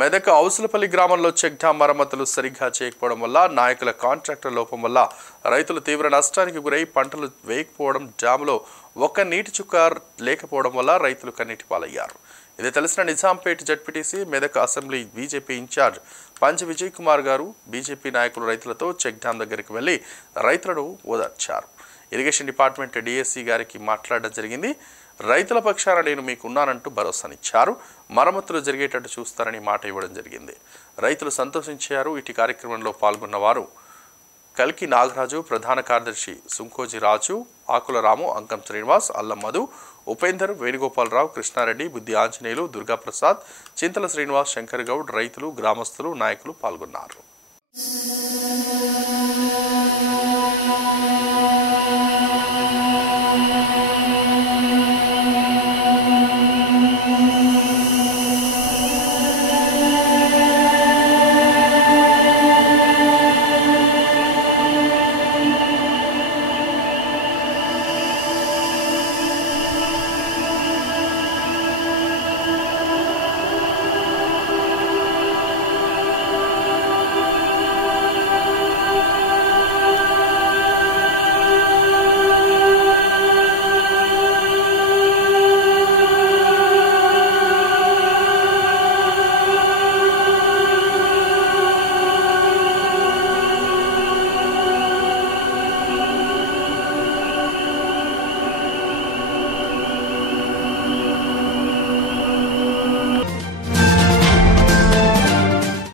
మెదక్ ఔసులపల్లి గ్రామంలో check dam మరమ్మతులు సరిగ్గా చేయకపోవడం వల్ల నాయకుల కాంట్రాక్టర్ లోపం వల్ల రైతులు తీవ్ర నష్టానికి గురై పంటలు వేయకపోవడం, డ్యాంలో ఒక్క నీటి చుక్క లేకపోవడం వల్ల రైతులు కన్నీటి పాలయ్యారు. ఇది తెలిసిన Nizampet ZPTC, Medak assembly BJP incharge Panch Vijay Kumar గారు బీజేపీ నాయకులు రైతులతో చెక్ డ్యాం దగ్గరికి వెళ్లి రైతులను ఓదార్చారు. ఇరిగేషన్ డిపార్ట్మెంట్ డిఎస్సీ గారికి మాట్లాడడం జరిగింది. రైతుల పక్షాన నేను మీకున్నానంటూ భరోసానిచ్చారు. మరమ్మతులు జరిగేటట్టు చూస్తారని మాట ఇవ్వడం జరిగింది. రైతులు సంతోషించారు. ఇటు కార్యక్రమంలో పాల్గొన్నవారు కల్కి నాగరాజు, ప్రధాన కార్యదర్శి సుంకోజీ రాజు, ఆకుల రాము, అంకం శ్రీనివాస్, అల్లం మధు, ఉపేందర్, వేణుగోపాలరావు, కృష్ణారెడ్డి, బుద్ధి ఆంజనేయులు, దుర్గాప్రసాద్, చింతల శ్రీనివాస్, శంకర్ గౌడ్, రైతులు, గ్రామస్తులు, నాయకులు పాల్గొన్నారు.